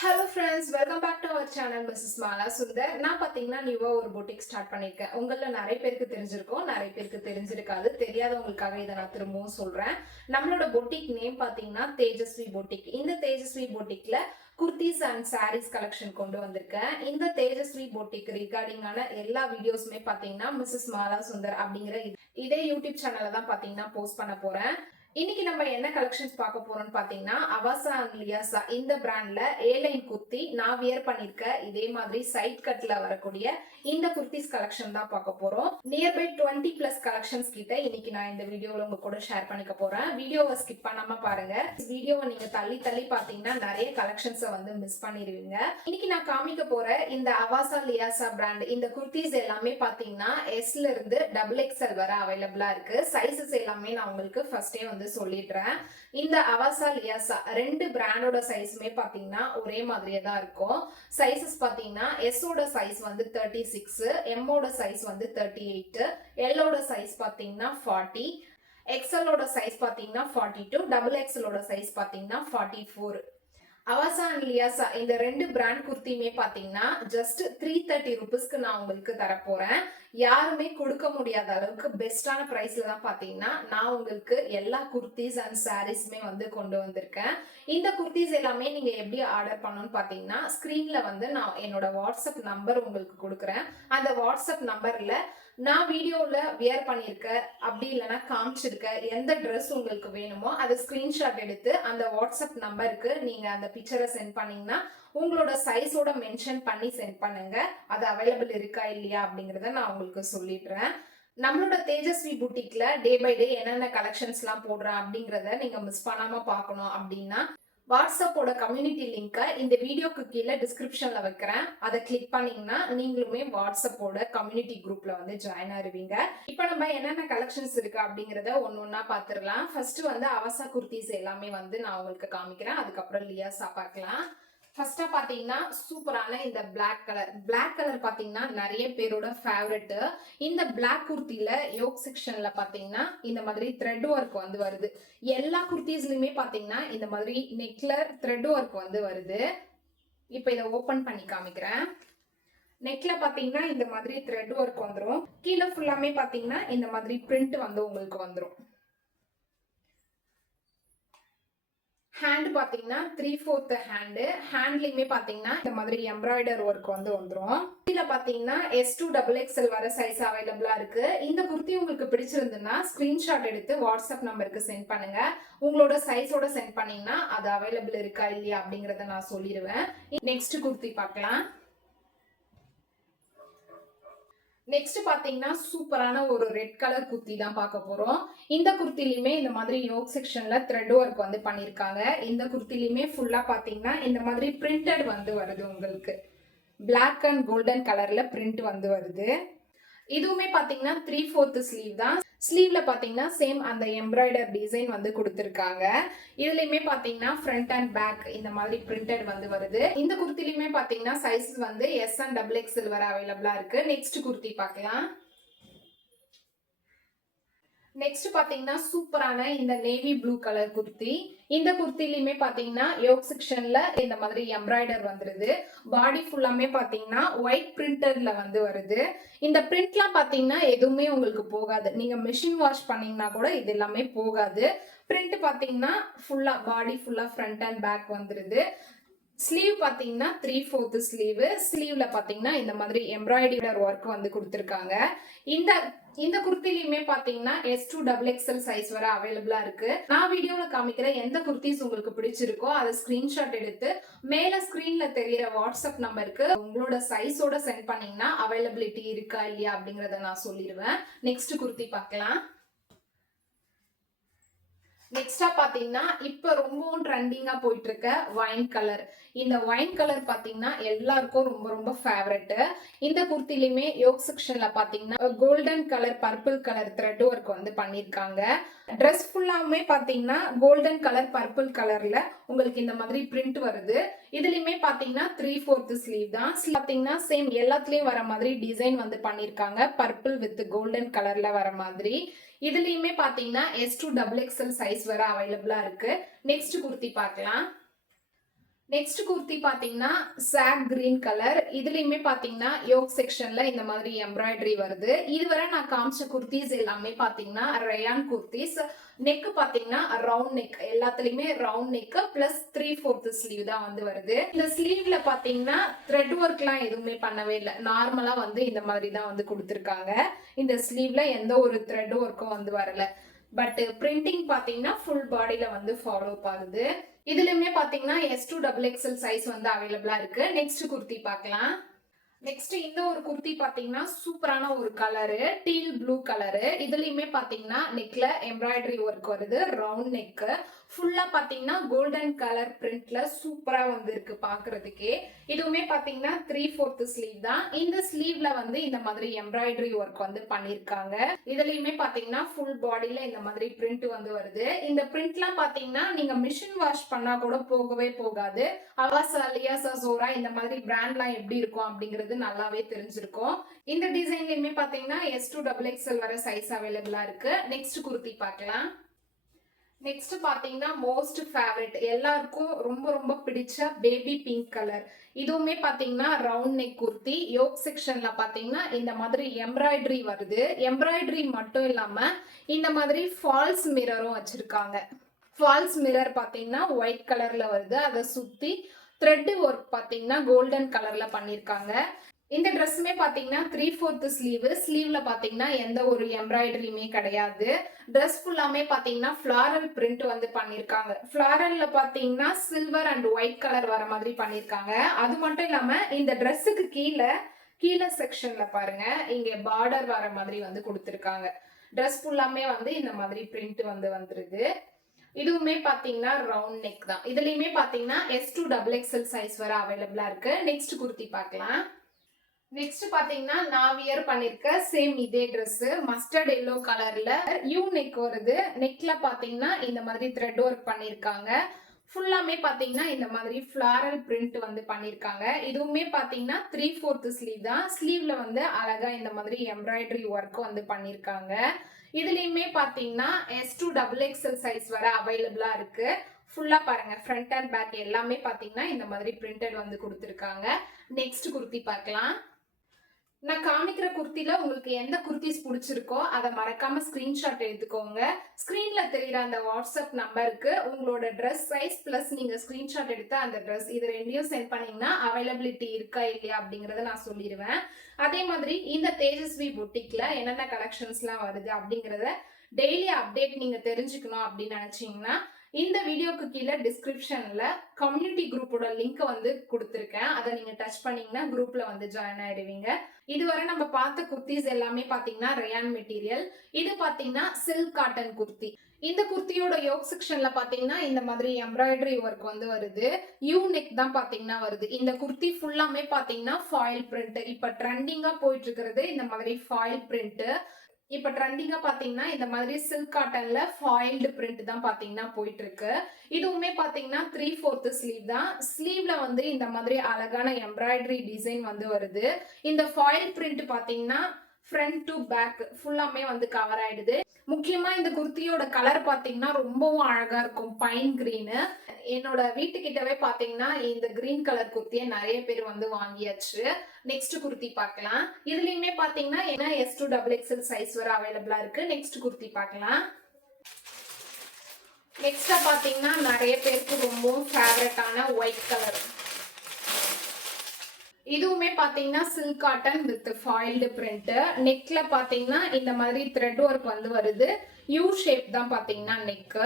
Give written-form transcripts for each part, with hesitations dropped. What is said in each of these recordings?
Hello friends, welcome back to our channel Mrs Mala Sundar. நான் பார்த்தீங்கன்னா நியூவா ஒரு பொட்டிக் ஸ்டார்ட் பண்ணியிருக்கேன். உங்களில் நிறைய பேருக்கு தெரிஞ்சிருக்கும், நிறைய பேருக்கு தெரிஞ்சிருக்காது. தெரியாதவங்களுக்காக இதை நான் திரும்பவும் சொல்றேன். நம்மளோட பொட்டிக் நேம் பார்த்தீங்கன்னா தேஜஸ்வி பொட்டிக். இந்த தேஜஸ்வி பொட்டிக்ல குர்த்திஸ் அண்ட் சாரீஸ் கலெக்ஷன் கொண்டு வந்திருக்கேன். இந்த தேஜஸ்வி பொட்டிக் ரிகார்டிங்கான எல்லா வீடியோஸுமே பார்த்தீங்கன்னா மிஸ்ஸஸ் மாலா சுந்தர் அப்படிங்கிற இதே யூடியூப் சேனல்ல தான் பார்த்தீங்கன்னா போஸ்ட் பண்ண போறேன். இன்னைக்கு நம்ம என்ன கலெக்ஷன்ஸ் பார்க்க போறோம்னு பாத்தீங்கன்னா அவாசா அண்ட் லியாசா இந்த பிராண்ட்ல ஏலைன் குர்த்தி நான் வியர் பண்ணிருக்க இதே மாதிரி சைட் கட்ல வரக்கூடிய இந்த குர்த்திஸ் கலெக்ஷன் தான் பார்க்க போறோம். நியர்பை 20+ கலெக்ஷன்ஸ் கிட்ட இன்னைக்கு நான் இந்த வீடியோல உங்க கூட ஷேர் பண்ணிக்க போறேன். வீடியோவை ஸ்கிப் பண்ணாம பாருங்க. வீடியோவை நீங்க தள்ளி தள்ளி பாத்தீங்கன்னா நிறைய கலெக்ஷன்ஸை வந்து மிஸ் பண்ணிடுவீங்க. இன்னைக்கு நான் காமிக்க போற இந்த அவாசா லியாசா பிராண்ட் இந்த குர்த்திஸ் எல்லாமே பாத்தீங்கன்னா எஸ்ல இருந்து XXL வரை அவைலபிளா இருக்கு. சைசஸ் எல்லாமே நான் உங்களுக்கு ஃபர்ஸ்டே வந்து சொல்லிடுறேன். இந்த அவாசா லியாசா ரெண்டு பிராண்டோட சைஸுமே பாத்தீங்கன்னா ஒரே மாதிரியே தான் இருக்கும். சைசஸ் பாத்தீங்கன்னா எஸ் ஓட சைஸ் வந்து 36, எம் ஓட சைஸ் வந்து 38, எல் ஓட சைஸ் பாத்தீங்கன்னா 40, எக்ஸ்எல் ஓட சைஸ் பாத்தீங்கன்னா 42, XXL ஓட சைஸ் பாத்தீங்கன்னா 44. அவாசா அண்ட் லியாசா இந்த ரெண்டு பிராண்ட் குர்த்தியுமே பாத்தீங்கன்னா ஜஸ்ட் 330 ருபீஸ்க்கு நான் உங்களுக்கு தரப்போறேன். யாருமே கொடுக்க முடியாத அளவுக்கு பெஸ்டான பிரைஸ்ல தான் பாத்தீங்கன்னா நான் உங்களுக்கு எல்லா குர்த்திஸ் அண்ட் சாரீஸ்மே வந்து கொண்டு வந்திருக்கேன். இந்த குர்த்திஸ் எல்லாமே நீங்க எப்படி ஆர்டர் பண்ணணும்னு பாத்தீங்கன்னா ஸ்கிரீன்ல வந்து நான் என்னோட வாட்ஸ்அப் நம்பர் உங்களுக்கு கொடுக்குறேன். அந்த வாட்ஸ்அப் நம்பர்ல நான் வீடியோல வியர் பண்ணிருக்க அப்படி இல்லைன்னா காமிச்சிருக்க எந்த ட்ரெஸ் உங்களுக்கு வேணுமோ அதை ஸ்கிரீன்ஷாட் எடுத்து அந்த வாட்ஸ்அப் நம்பருக்கு நீங்க அந்த பிக்சரை சென்ட் பண்ணீங்கன்னா உங்களோட சைஸோட மென்ஷன் பண்ணி சென்ட் பண்ணுங்க. அது அவைலபிள் இருக்கா இல்லையா அப்படிங்கறத நான் உங்களுக்கு சொல்லிடுறேன். நம்மளோட தேஜஸ்வி புட்டிக்ல டே பை டே என்னென்ன கலெக்ஷன்ஸ் எல்லாம் போடுறேன் அப்படிங்கறத நீங்க மிஸ் பண்ணாம பார்க்கணும் அப்படின்னா வாட்ஸ்அப்போட கம்யூனிட்டி லிங்கை இந்த வீடியோக்கு கீழே டிஸ்கிரிப்ஷன்ல வைக்கிறேன். அதை கிளிக் பண்ணீங்கன்னா நீங்களுமே வாட்ஸ்அப்போட கம்யூனிட்டி குரூப்ல வந்து ஜாயின் ஆயிருவீங்க. இப்போ நம்ம என்னென்ன கலெக்ஷன்ஸ் இருக்கு அப்படிங்கறத ஒன்னொன்னா பாத்துடலாம். ஃபர்ஸ்ட் வந்து அவாசா குர்த்திஸ் எல்லாமே வந்து நான் உங்களுக்கு காமிக்கிறேன். அதுக்கப்புறம் லியாசா பார்க்கலாம். ஃபர்ஸ்டா பாத்தீங்கன்னா சூப்பரான இந்த பிளாக் கலர் பாத்தீங்கன்னா நிறைய பேரோட ஃபேவரட். இந்த பிளாக் குர்த்தில யோக் செக்ஷன்ல பாத்தீங்கன்னா இந்த மாதிரி த்ரெட் ஒர்க் வந்து வருது. எல்லா குர்த்திஸ்லயுமே பாத்தீங்கன்னா இந்த மாதிரி நெக்ல த்ரெட் ஒர்க் வந்து வருது. இப்போ இதை ஓபன் பண்ணி காமிக்கிறேன். நெக்ல பாத்தீங்கன்னா இந்த மாதிரி த்ரெட் ஒர்க் வந்துடும். கீழே ஃபுல்லாமே பாத்தீங்கன்னா இந்த மாதிரி பிரிண்ட் வந்து உங்களுக்கு வந்துடும். ஹேண்ட் பாத்தீங்கன்னா 3/4 ஹேண்ட்லயுமே பாத்தீங்கன்னா இந்த மாதிரி எம்ப்ராய்டர் ஒர்க் வந்து வந்துடும். இதுல பாத்தீங்கன்னா S2 வர சைஸ் அவைலபிளா இருக்கு. இந்த குர்த்தி உங்களுக்கு பிடிச்சிருந்துன்னா ஸ்கிரீன்ஷாட் எடுத்து வாட்ஸ்அப் நம்பருக்கு சென்ட் பண்ணுங்க. உங்களோட சைஸோட சென்ட் பண்ணீங்கன்னா அது அவைலபிள் இருக்கா இல்லையா அப்படிங்கறத நான் சொல்லிடுவேன். நெக்ஸ்ட் குர்த்தி பார்க்கலாம். நெக்ஸ்ட் பாத்தீங்கன்னா சூப்பரான ஒரு ரெட் கலர் குர்த்தி தான் பார்க்க போறோம். இந்த குர்த்திலுமே இந்த மாதிரி யோக் செக்ஷன்ல த்ரெட் ஒர்க் வந்து பண்ணிருக்காங்க. இந்த குர்த்திலுமே ஃபுல்லா பாத்தீங்கன்னா இந்த மாதிரி பிரிண்டட் வந்து வருது. உங்களுக்கு பிளாக் அண்ட் கோல்டன் கலர்ல பிரிண்ட் வந்து வருது. இதுவுமே பாத்தீங்கன்னா 3/4 ஸ்லீவ் தான். ஸ்லீவ்ல பாத்தீங்கன்னா சேம் அந்த எம்ப்ராய்டர் டிசைன் வந்து கொடுத்திருக்காங்க. இதுலயுமே பாத்தீங்கன்னா ஃப்ரண்ட் அண்ட் பேக் இந்த மாதிரி பிரிண்டட் வந்து வருது. இந்த குர்த்திலுமே பாத்தீங்கன்னா சைஸ் வந்து S and XXL வரை அவைலபிளா இருக்கு. நெக்ஸ்ட் குர்த்தி பார்க்கலாம். நெக்ஸ்ட் பாத்தீங்கன்னா சூப்பரான இந்த நேவி ப்ளூ கலர் குர்த்தி. இந்த குர்த்திலுமே பாத்தீங்கன்னா யோக் செக்ஷன்ல இந்த மாதிரி எம்ப்ராய்டர் வந்துருது. பாடி ஃபுல்லாமே பாத்தீங்கன்னா ஒயிட் பிரிண்டர்ல வந்து வருது. இந்த பிரிண்ட்லாம் பாத்தீங்கன்னா எதுவுமே உங்களுக்கு போகாது. நீங்க மிஷின் வாஷ் பண்ணீங்கன்னா கூட இது எல்லாமே போகாது. பிரிண்ட் பாத்தீங்கன்னா ஃபுல்லா பாடி ஃபுல்லா ஃப்ரண்ட் அண்ட் பேக் வந்துருது. ஸ்லீவ் பாத்தீங்கன்னா 3/4 ஸ்லீவ். ஸ்லீவ்ல பாத்தீங்கன்னா இந்த மாதிரி எம்ப்ராய்டரி ஒர்க் வந்து கொடுத்திருக்காங்க. இந்த குர்த்திலுமே பாத்தீங்கன்னா S2 சைஸ் வரை அவைலபிளா இருக்கு. நான் வீடியோல காமிக்கிற எந்த குர்த்திஸ் உங்களுக்கு பிடிச்சிருக்கோ அதை ஸ்கிரீன்ஷாட் எடுத்து மேல ஸ்கிரீன்ல தெரியற வாட்ஸ்அப் நம்பருக்கு உங்களோட சைஸோட சென்ட் பண்ணீங்கன்னா அவைலபிலிட்டி இருக்கா இல்லையா அப்படிங்கறத நான் சொல்லிடுவேன். நெக்ஸ்ட் குர்த்தி பார்க்கலாம். நெக்ஸ்டா பாத்தீங்கன்னா இப்ப ரொம்பவும் ட்ரெண்டிங்கா போயிட்டு இருக்க வைன் கலர். இந்த வைன் கலர் பாத்தீங்கன்னா எல்லாருக்கும் ரொம்ப ரொம்ப ஃபேவரட். இந்த குர்த்திலுமே யோக் செக்ஷன்ல பாத்தீங்கன்னா golden colour purple colour thread work வந்து பண்ணிருக்காங்க. ட்ரெஸ் ஃபுல்லாமே பாத்தீங்கன்னா கோல்டன் கலர் பர்பிள் கலர்ல உங்களுக்கு இந்த மாதிரி பிரிண்ட் வருது. இதுலயுமே பாத்தீங்கன்னா 3/4 ஸ்லீவ் தான். பாத்தீங்கன்னா சேம் எல்லாத்துலயும் வர மாதிரி டிசைன் வந்து பண்ணிருக்காங்க. பர்பிள் வித் கோல்டன் கலர்ல வர மாதிரி. இதுலயுமே பாத்தீங்கன்னா S2 XXL சைஸ் வர அவைலபிளா இருக்கு. நெக்ஸ்ட் குர்த்தி பார்க்கலாம். நெக்ஸ்ட் குர்த்தி பாத்தீங்கன்னா சாக் கிரீன் கலர். இதுலயுமே பாத்தீங்கன்னா யோக் செக்ஷன்ல இந்த மாதிரி எம்ப்ராய்டரி வருது. இதுவரை நான் காமிச்ச குர்த்திஸ் எல்லாமே பாத்தீங்கன்னா ரயான் குர்த்திஸ். நெக் பாத்தீங்கன்னா ரவுண்ட் நெக், எல்லாத்துலயுமே ரவுண்ட் நெக் பிளஸ் 3/4 ஸ்லீவ் தான் வந்து வருது. இந்த ஸ்லீவ்ல பாத்தீங்கன்னா த்ரெட் ஒர்க்லாம் எதுவுமே பண்ணவே இல்லை, நார்மலா வந்து இந்த மாதிரி தான் வந்து கொடுத்துருக்காங்க. இந்த ஸ்லீவ்ல எந்த ஒரு த்ரெட் ஒர்க்கும் வந்து வரல. பட் பிரிண்டிங் பாத்தீங்கன்னா ஃபுல் பாடியில வந்து ஃபாலோ ஆகுது. இதுலயுமே பாத்தீங்கன்னா S2XXL சைஸ் வந்து அவைலபிளா இருக்கு. நெக்ஸ்ட் குர்த்தி பார்க்கலாம். நெக்ஸ்ட் இந்த ஒரு குர்த்தி பாத்தீங்கன்னா சூப்பரான ஒரு கலரு, டீல் ப்ளூ கலரு. இதுலயுமே பாத்தீங்கன்னா நெக்ல எம்ப்ராய்டரி ஒர்க் வருது, ரவுண்ட் நெக். ஃபுல்லா பாத்தீங்கன்னா கோல்டன் கலர் பிரிண்ட்ல சூப்பரா வந்து இருக்கு பாக்குறதுக்கே. இதுவுமே பாத்தீங்கன்னா 3/4 ஸ்லீவ் தான். இந்த ஸ்லீவ்ல வந்து இந்த மாதிரி எம்ப்ராய்டரி ஒர்க் வந்து பண்ணிருக்காங்க. இதுலயுமே பாத்தீங்கன்னா ஃபுல் பாடியில இந்த மாதிரி பிரிண்ட் வந்து வருது. இந்த பிரிண்ட்லாம் பாத்தீங்கன்னா நீங்க மிஷின் வாஷ் பண்ணா கூட போகவே போகாது. அவாசா, லியாசா, ஜோரா இந்த மாதிரி பிராண்ட்லாம் எப்படி இருக்கும் அப்படிங்கிறது நல்லாவே தெரிஞ்சிருக்கும். இந்த டிசைன்லயுமே பாத்தீங்கன்னா S2XXL வர சைஸ் அவைலபிளா இருக்கு. நெக்ஸ்ட் குர்த்தி பார்க்கலாம். நெக்ஸ்ட் பாத்தீங்கன்னா மோஸ்ட் ஃபேவரட், எல்லாருக்கும் ரொம்ப ரொம்ப பிடிச்ச பேபி பிங்க் கலர். இதுவுமே பாத்தீங்கன்னா ரவுண்ட் நெக் குர்த்தி. யோக் செக்ஷன்ல பாத்தீங்கன்னா இந்த மாதிரி எம்ப்ராய்டரி வருது. எம்ப்ராய்டரி மட்டும் இல்லாம இந்த மாதிரி ஃபால்ஸ் மிரரும் வச்சிருக்காங்க. ஃபால்ஸ் மிரர் பாத்தீங்கன்னா ஒயிட் கலர்ல வருது. அதை சுத்தி த்ரெட் ஒர்க் பாத்தீங்கன்னா கோல்டன் கலர்ல பண்ணிருக்காங்க. இந்த ட்ரெஸ்ஸுமே பாத்தீங்கன்னா 3/4 ஸ்லீவ். ஸ்லீவ்ல பாத்தீங்கன்னா எந்த ஒரு எம்ப்ராய்டரியுமே கிடையாது. ட்ரெஸ் ஃபுல்லாமே பாத்தீங்கன்னா ஃபிளாரல் பிரிண்ட் வந்து பண்ணிருக்காங்க. ஃபிளாரல்ல பாத்தீங்கன்னா சில்வர் அண்ட் ஒயிட் கலர் வர மாதிரி பண்ணிருக்காங்க. அது மட்டும் இல்லாம இந்த ட்ரெஸ்ஸுக்கு கீழே செக்ஷன்ல பாருங்க, இங்க பார்டர் வர மாதிரி வந்து கொடுத்திருக்காங்க. ட்ரெஸ் ஃபுல்லாமே வந்து இந்த மாதிரி பிரிண்ட் வந்து வந்துருது. இதுவுமே பாத்தீங்கன்னா ரவுண்ட் நெக் தான். இதுலயுமே பாத்தீங்கன்னா S2XXL சைஸ் வர அவைலபிளா இருக்கு. நெக்ஸ்ட் குர்த்தி பார்க்கலாம். நெக்ஸ்ட் பாத்தீங்கன்னா நான் வியர் பண்ணிருக்க சேம் இதே ட்ரெஸ் மஸ்டர்ட் எல்லோ கலர்ல யூ நெக் வருது. நெக்ல பாத்தீங்கன்னா இந்த மாதிரி த்ரெட் ஒர்க் பண்ணிருக்காங்க. ஃபுல்லாமே பாத்தீங்கன்னா இந்த மாதிரி ஃபிளாரல் பிரிண்ட் வந்து பண்ணிருக்காங்க. இதுவுமே பாத்தீங்கன்னா 3/4 ஸ்லீவ் தான். ஸ்லீவ்ல வந்து அழகா இந்த மாதிரி எம்ப்ராய்டரி ஒர்க் வந்து பண்ணிருக்காங்க. இதுலயுமே பாத்தீங்கன்னா S2XXL சைஸ் வர அவைலபிளா இருக்கு. ஃபுல்லா பாருங்க, ஃப்ரண்ட் அண்ட் பேக் எல்லாமே பாத்தீங்கன்னா இந்த மாதிரி பிரிண்டட் வந்து கொடுத்திருக்காங்க. நெக்ஸ்ட் குர்த்தி பார்க்கலாம். நான் காமிக்கிற குர்த்தில உங்களுக்கு எந்த குர்த்திஸ் பிடிச்சிருக்கோ அதை மறக்காம ஸ்கிரீன்ஷாட் எடுத்துக்கோங்க. ஸ்கிரீன்ல தெரியுற அந்த வாட்ஸ்அப் நம்பருக்கு உங்களோட ட்ரெஸ் சைஸ் பிளஸ் நீங்க ஸ்கிரீன்ஷாட் எடுத்த அந்த ட்ரெஸ் இது ரெண்டையும் சென்ட் பண்ணீங்கன்னா அவைலபிலிட்டி இருக்கா இல்லையா அப்படிங்கறத நான் சொல்லிடுவேன். அதே மாதிரி இந்த தேஜஸ்வி புட்டிக்ல என்னென்ன கலெக்ஷன்ஸ்லாம் வருது அப்படிங்கறத டெய்லி அப்டேட் நீங்க தெரிஞ்சுக்கணும் அப்படின்னு நினைச்சீங்கன்னா இந்த வீடியோக்கு கீழே டிஸ்கிரிப்ஷன்ல கம்யூனிட்டி குரூப்போட லிங்க் வந்து கொடுத்துருக்கேன். அதை நீங்க டச் பண்ணீங்கன்னா குரூப்ல வந்து ஜாயின் ஆயிடுவீங்க. இதுவரை நம்ம பார்த்த குர்த்திஸ் எல்லாமே பாத்தீங்கன்னா ரயான் மெட்டீரியல். இது பாத்தீங்கன்னா சில்க் காட்டன் குர்த்தி. இந்த குர்த்தியோட யோக் செக்ஷன்ல பாத்தீங்கன்னா இந்த மாதிரி எம்ப்ராய்டரி ஒர்க் வந்து வருது. யூ நெக் தான் பாத்தீங்கன்னா வருது. இந்த குர்த்தி ஃபுல்லாமே பாத்தீங்கன்னா ஃபாயில் பிரிண்ட். இப்ப ட்ரெண்டிங்கா போயிட்டு இருக்கிறது இந்த மாதிரி ஃபாயில் பிரிண்ட். இப்ப ட்ரெண்டிங்கா பாத்தீங்கன்னா இந்த மாதிரி சில்க் காட்டன்ல ஃபாயில்டு பிரிண்ட் தான் பாத்தீங்கன்னா போயிட்டு இருக்கு. இதுவுமே பாத்தீங்கன்னா 3/4 ஸ்லீவ் தான். ஸ்லீவ்ல வந்து இந்த மாதிரி அழகான எம்ப்ராய்டரி டிசைன் வந்து வருது. இந்த ஃபாயில் பிரிண்ட் பாத்தீங்கன்னா ஃப்ரண்ட் டு பேக் ஃபுல்லாமே வந்து கவர் ஆயிடுது. முக்கியமா இந்த குர்த்தியோட கலர் பாத்தீங்கன்னா ரொம்பவும் அழகா இருக்கும், பைன் கிரீன். என்னோட வீட்டுக்கிட்டவே பாத்தீங்கன்னா இந்த கிரீன் கலர் குர்த்தியை நிறைய பேர் வந்து வாங்கியாச்சு. நெக்ஸ்ட் குர்த்தி பார்க்கலாம். இதுலயுமே பாத்தீங்கன்னா ஏன்னா S2XXL சைஸ் வர அவைலபிளா இருக்கு. நெக்ஸ்ட் குர்த்தி பார்க்கலாம். நெக்ஸ்ட் பாத்தீங்கன்னா நிறைய பேருக்கு ரொம்ப ஃபேவரட்டான ஒயிட் கலர். இதுவுமே பாத்தீங்கன்னா silk cotton with foiled print. நெக்ல பாத்தீங்கன்னா இந்த மாதிரி த்ரெட் ஒர்க் வந்து வருது. யூ ஷேப் தான் பாத்தீங்கன்னா நெக்.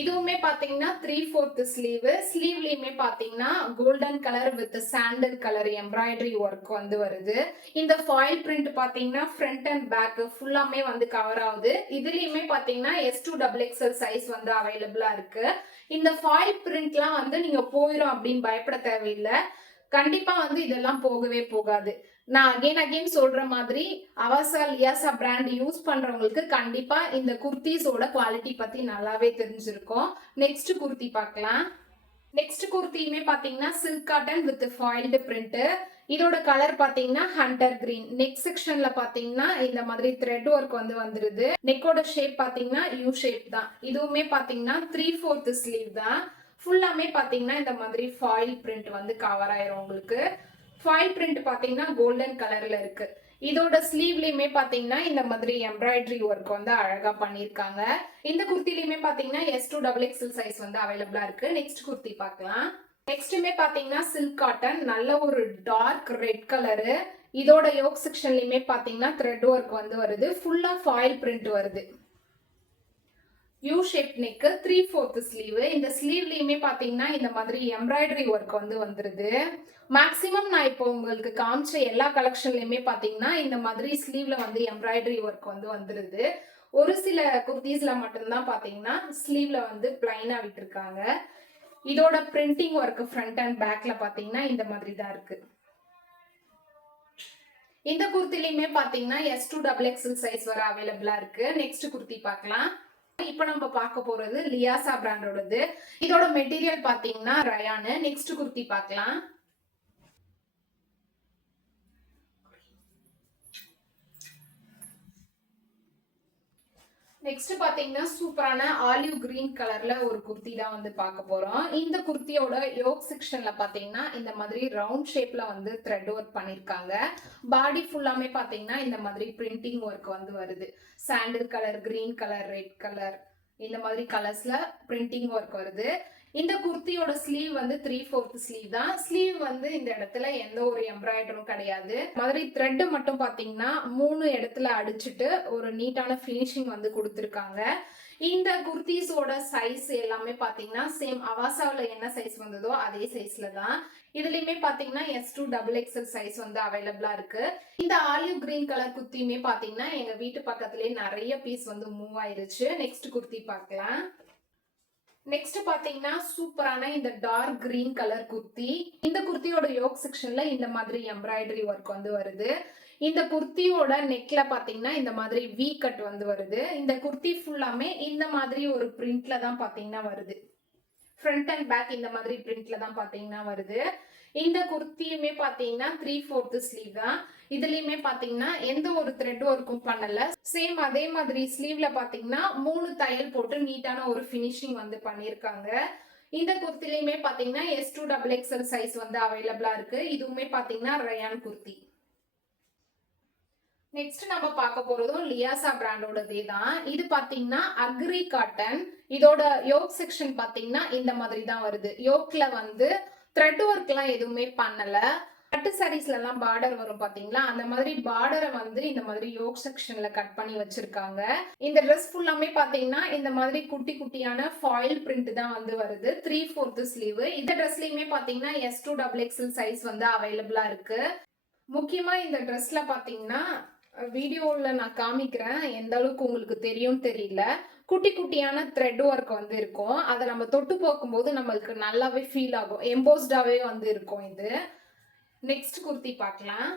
இதுவுமே பாத்தீங்கன்னா 3/4 ஸ்லீவ். ஸ்லீவ்லயுமே பாத்தீங்கன்னா golden colour with sandal colour embroidery work வந்து வருது. இந்த ஃபாயில் பிரிண்ட் பாத்தீங்கன்னா ஃப்ரண்ட் அண்ட் பேக் ஃபுல்லாமே வந்து கவர் ஆகுது. இதுலயுமே பாத்தீங்கன்னா S2XXL சைஸ் வந்து அவைலபிளா இருக்கு. இந்த ஃபாயில் பிரிண்ட்லாம் வந்து நீங்க போயிடும் அப்படின்னு பயப்பட தேவையில்லை. கண்டிப்பா வந்து இதெல்லாம் போகவே போகாது. நான் அகைன் சொல்ற மாதிரி அவாசா, லியாசா பிராண்ட் யூஸ் பண்றவங்களுக்கு கண்டிப்பா இந்த குர்த்திஸோட குவாலிட்டி பத்தி நல்லாவே தெரிஞ்சிருக்கும். நெக்ஸ்ட் குர்த்தி பார்க்கலாம். நெக்ஸ்ட் குர்த்தியுமே பாத்தீங்கன்னா silk cotton with foiled print. இதோட கலர் பாத்தீங்கன்னா ஹண்டர் கிரீன். நெக் செக்ஷன்ல பாத்தீங்கன்னா இந்த மாதிரி த்ரெட் ஒர்க் வந்து வந்துருது. நெக்கோட ஷேப் பாத்தீங்கன்னா யூ ஷேப் தான். இதுவுமே பாத்தீங்கன்னா 3/4 ஸ்லீவ் தான். ஃபுல்லாமே பாத்தீங்கன்னா இந்த மாதிரி ஃபாயில் பிரிண்ட் வந்து கவர் ஆயிரும் உங்களுக்கு. ஃபாயில் பிரிண்ட் பாத்தீங்கன்னா கோல்டன் கலர்ல இருக்கு. இதோட ஸ்லீவ்லயுமே பாத்தீங்கன்னா இந்த மாதிரி எம்ப்ராய்டரி ஒர்க் வந்து அழகா பண்ணிருக்காங்க. இந்த குர்த்திலயுமே பாத்தீங்கன்னா S2XXL சைஸ் வந்து அவைலபிளா இருக்கு. நெக்ஸ்ட் குர்த்தி பார்க்கலாம். நெக்ஸ்ட்டுமே பாத்தீங்கன்னா சில்க் காட்டன், நல்ல ஒரு டார்க் ரெட் கலரு. இதோட யோக் செக்ஷன்லயுமே பாத்தீங்கன்னா த்ரெட் ஒர்க் வந்து வருது. ஃபுல்லா ஃபாயில் பிரிண்ட் வருது. U shape neck, 3/4 sleeve. இந்த ஸ்லீவ்லயுமே பாத்தீங்கன்னா இந்த மாதிரி எம்ப்ராய்டரி ஒர்க் வந்து வந்துருது. மேக்சிமம் நான் இப்போ உங்களுக்கு காமிச்ச எல்லா கலெக்ஷன்லயுமே பாத்தீங்கன்னா இந்த மாதிரி ஸ்லீவ்ல வந்து எம்ப்ராய்டரி ஒர்க் வந்து வந்துருது. ஒரு சில குர்தீஸ்ல மட்டும்தான் பாத்தீங்கன்னா ஸ்லீவ்ல வந்து பிளைனா விட்டுருக்காங்க. இதோட பிரிண்டிங் ஒர்க் ஃப்ரண்ட் அண்ட் பேக்ல பாத்தீங்கன்னா இந்த மாதிரி தான் இருக்கு. இந்த குர்த்திலயுமே பாத்தீங்கன்னா S2XXL சைஸ் வர அவைலபிளா இருக்கு. நெக்ஸ்ட் குர்த்தி பார்க்கலாம். இப்ப நம்ம பார்க்க போறது லியாசா பிராண்டோடது. இதோட மெட்டீரியல் பாத்தீங்கன்னா ரயான். நெக்ஸ்ட் குர்த்தி பார்க்கலாம். நெக்ஸ்ட் பாத்தீங்கன்னா சூப்பரான ஆலிவ் கிரீன் கலர்ல ஒரு குர்த்தி தான் வந்து பார்க்க போறோம். இந்த குர்த்தியோட யோக் செக்ஷன்ல பாத்தீங்கன்னா இந்த மாதிரி ரவுண்ட் ஷேப்ல வந்து த்ரெட் ஒர்க் பண்ணிருக்காங்க. பாடி ஃபுல்லாமே பாத்தீங்கன்னா இந்த மாதிரி பிரிண்டிங் ஒர்க் வந்து வருது. சாண்டில் colour, green colour, red colour, இந்த மாதிரி கலர்ஸ்ல பிரிண்டிங் ஒர்க் வருது. இந்த குர்த்தியோட ஸ்லீவ் வந்து 3/4 ஸ்லீவ் தான். ஸ்லீவ் வந்து இந்த இடத்துல எந்த ஒரு எம்ப்ராய்டரும் கிடையாது. மாதிரி த்ரெட் மட்டும் பாத்தீங்கன்னா 3 இடத்துல அடிச்சுட்டு ஒரு நீட்டான ஃபினிஷிங் வந்து கொடுத்துருக்காங்க. இந்த குர்த்திஸோட சைஸ் எல்லாமே பாத்தீங்கன்னா சேம் அவாசாவில் என்ன சைஸ் வந்ததோ அதே சைஸ்ல தான். இதுலயுமே பாத்தீங்கன்னா S2XXL சைஸ் வந்து அவைலபிளா இருக்கு. இந்த ஆலிவ் கிரீன் கலர் குர்த்தியுமே பாத்தீங்கன்னா எங்க வீட்டு பக்கத்துலயே நிறைய பீஸ் வந்து மூவ் ஆயிருச்சு. நெக்ஸ்ட் குர்த்தி பார்க்கலாம். நெக்ஸ்ட் பாத்தீங்கன்னா சூப்பரான இந்த டார்க் கிரீன் கலர் குர்த்தி. இந்த குர்த்தியோட யோக் செக்ஷன்ல இந்த மாதிரி எம்ப்ராய்டரி ஒர்க் வந்து வருது. இந்த குர்த்தியோட நெக்ல பாத்தீங்கன்னா இந்த மாதிரி வி கட் வந்து வருது. இந்த குர்த்தி ஃபுல்லாமே இந்த மாதிரி ஒரு பிரிண்ட்ல தான் பாத்தீங்கன்னா வருது. ஃப்ரண்ட் அண்ட் பேக் இந்த மாதிரி பிரிண்ட்ல தான் பாத்தீங்கன்னா வருது. இந்த குர்த்தியுமே பாத்தீங்கன்னா 3/4 ஸ்லீவ் தான். இதுலயுமே பாத்தீங்கன்னா எந்த ஒரு த்ரெட் ஒர்க்கும் பண்ணல. சேம் அதே மாதிரி ஸ்லீவ்ல பாத்தீங்கன்னா 3 தையல் போட்டு நீட்டான ஒரு ஃபினிஷிங் வந்து பண்ணிருக்காங்க. இந்த குர்த்திலயுமே பாத்தீங்கன்னா S2XXL சைஸ் வந்து அவைலபிளா இருக்கு. இதுவுமே பாத்தீங்கன்னா ரயான் குர்த்தி. நெக்ஸ்ட் நம்ம பார்க்க போறதும் லியாசா பிராண்டோடதே தான். இது பாத்தீங்கன்னா அக்ரி காட்டன். இதோட யோக் செக்ஷன் பாத்தீங்கன்னா இந்த மாதிரி தான் வருது. யோக்ல வந்து த்ரெட் ஒர்க் எல்லாம் எதுவுமே பண்ணல. பட்டு சாரீஸ்ல எல்லாம் பார்டர் வரும் பாத்தீங்களா, அந்த மாதிரி பார்டரை வந்து இந்த மாதிரி யோக் செக்ஷன்ல கட் பண்ணி வச்சிருக்காங்க. இந்த ட்ரெஸ் ஃபுல்லாமே பாத்தீங்கன்னா இந்த மாதிரி குட்டி குட்டியான ஃபாயில் பிரிண்ட் தான் வந்து வருது. 3/4 ஸ்லீவ். இந்த ட்ரெஸ்லயுமே பாத்தீங்கன்னா S2XXL சைஸ் வந்து அவைலபிளா இருக்கு. முக்கியமா இந்த ட்ரெஸ்ல பாத்தீங்கன்னா வீடியோல நான் காமிக்கிறேன், எந்த அளவுக்கு உங்களுக்கு தெரியும் தெரியல. குட்டி குட்டியான த்ரெட் ஒர்க் வந்து இருக்கும். அதை நம்ம தொட்டு பார்க்கும்போது நம்மளுக்கு நல்லாவே ஃபீல் ஆகும். எம்போஸ்டாவே வந்து இருக்கும் இது. நெக்ஸ்ட் குர்த்தி பார்க்கலாம்.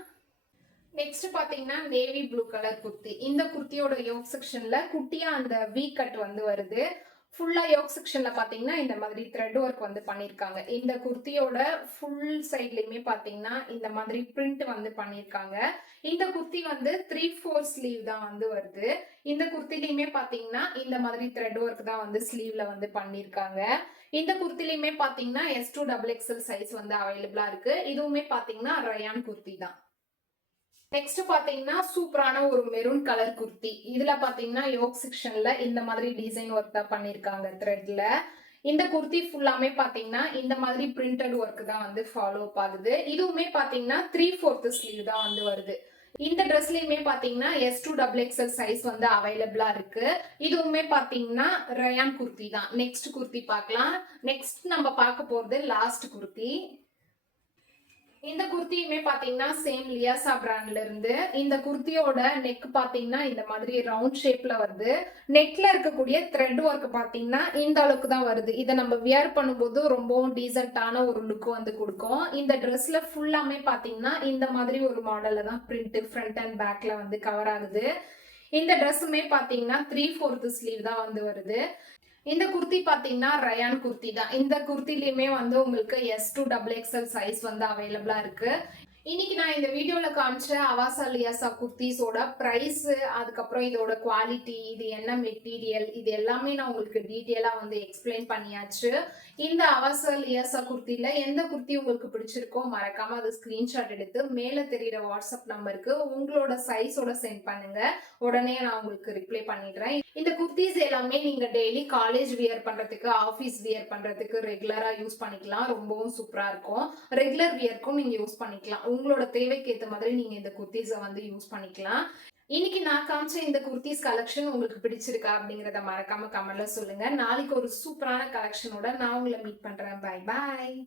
நெக்ஸ்ட் பாத்தீங்கன்னா நேவி ப்ளூ கலர் குர்த்தி. இந்த குர்த்தியோட யோக் செக்ஷன்ல குட்டியா அந்த வி கட் வந்து வருது. ஃபுல்லா யோக் செக்ஷன்ல பாத்தீங்கன்னா இந்த மாதிரி த்ரெட் ஒர்க் வந்து பண்ணிருக்காங்க. இந்த குர்த்தியோட ஃபுல் சைட்லயுமே பாத்தீங்கன்னா இந்த மாதிரி பிரிண்ட் வந்து பண்ணிருக்காங்க. இந்த குர்த்தி வந்து 3/4 ஸ்லீவ் தான் வந்து வருது. இந்த குர்த்திலயுமே பாத்தீங்கன்னா இந்த மாதிரி த்ரெட் ஒர்க் தான் வந்து ஸ்லீவ்ல வந்து பண்ணிருக்காங்க. இந்த குர்த்திலயுமே பாத்தீங்கன்னா S2XXL சைஸ் வந்து அவைலபிளா இருக்கு. இதுவுமே பாத்தீங்கன்னா ரயான் குர்த்தி தான். நெக்ஸ்ட் பாத்தீங்கன்னா சூப்பரான ஒரு மெரூன் கலர் குர்த்தி. இதுல பாத்தீங்கன்னா யோக் செக்ஷன்ல இந்த மாதிரி டிசைன் ஒர்க் தான் பண்ணிருக்காங்க த்ரெட்ல. இந்த குர்த்தி ஃபுல்லாமே பாத்தீங்கன்னா இந்த மாதிரி பிரிண்டட் ஒர்க் தான் வந்து ஃபாலோ அப் ஆகுது. இதுவுமே பாத்தீங்கன்னா 3/4 ஸ்லீவ் தான் வந்து வருது. இந்த ட்ரெஸ்லயுமே பாத்தீங்கன்னா S2XXL சைஸ் வந்து அவைலபிளா இருக்கு. இதுவுமே பாத்தீங்கன்னா ரயான் குர்த்தி தான். நெக்ஸ்ட் குர்த்தி பார்க்கலாம். நெக்ஸ்ட் நம்ம பார்க்க போறது லாஸ்ட் குர்த்தி. இந்த குர்த்தியுமே பாத்தீங்கன்னா சேம் லியாசா பிராண்ட்ல இருந்து. இந்த குர்த்தியோட நெக் பாத்தீங்கன்னா இந்த மாதிரி ரவுண்ட் ஷேப்ல வருது. நெக்ல இருக்கக்கூடிய த்ரெட் ஒர்க் பாத்தீங்கன்னா இந்த அளவுக்கு தான் வருது. இதை நம்ம வியர் பண்ணும்போது ரொம்பவும் டீசென்டான ஒரு லுக் வந்து கொடுக்கும். இந்த ட்ரெஸ்ல ஃபுல்லாமே பாத்தீங்கன்னா இந்த மாதிரி ஒரு மாடல்ல தான் பிரிண்ட் ஃப்ரண்ட் அண்ட் பேக்ல வந்து கவர் ஆகுது. இந்த ட்ரெஸ்ஸுமே பாத்தீங்கன்னா 3/4 ஸ்லீவ் தான் வந்து வருது. இந்த குர்த்தி பாத்தீங்கன்னா ரயான் குர்த்தி தான். இந்த குர்த்திலயுமே வந்து உங்களுக்கு S2XXL சைஸ் வந்து அவைலபிளா இருக்கு. இன்னைக்கு நான் இந்த வீடியோல காமிச்ச அவாசா லியாசா குர்த்திஸோட பிரைஸ், அதுக்கப்புறம் இதோட குவாலிட்டி, இது என்ன மெட்டீரியல், இது எல்லாமே நான் உங்களுக்கு டீட்டெயிலா வந்து எக்ஸ்பிளைன் பண்ணியாச்சு. இந்த அவாசா லியாசா குர்த்தில எந்த குர்த்தி உங்களுக்கு பிடிச்சிருக்கோ மறக்காம அது ஸ்கிரீன்ஷாட் எடுத்து மேல தெரியுற வாட்ஸ்அப் நம்பருக்கு உங்களோட சைஸோட சென்ட் பண்ணுங்க. உடனே நான் உங்களுக்கு ரிப்ளை பண்ணிடுறேன். இந்த குர்த்திஸ் எல்லாமே நீங்க டெய்லி காலேஜ் வியர் பண்றதுக்கு, ஆபீஸ் வியர் பண்றதுக்கு ரெகுலரா யூஸ் பண்ணிக்கலாம். ரொம்பவும் சூப்பரா இருக்கும். ரெகுலர் வியர்க்கும் நீங்க யூஸ் பண்ணிக்கலாம். உங்களோட தேவைக்கு ஏத்த மாதிரி நீங்க இந்த குர்த்திஸை வந்து யூஸ் பண்ணிக்கலாம். இன்னைக்கு நான் காமிச்ச இந்த குர்த்திஸ் கலெக்ஷன் உங்களுக்கு பிடிச்சிருக்கா அப்படிங்கறத மறக்காம கமெண்ட்ல சொல்லுங்க. நாளைக்கு ஒரு சூப்பரான கலெக்ஷனோட நான் உங்களை மீட் பண்றேன். Bye bye.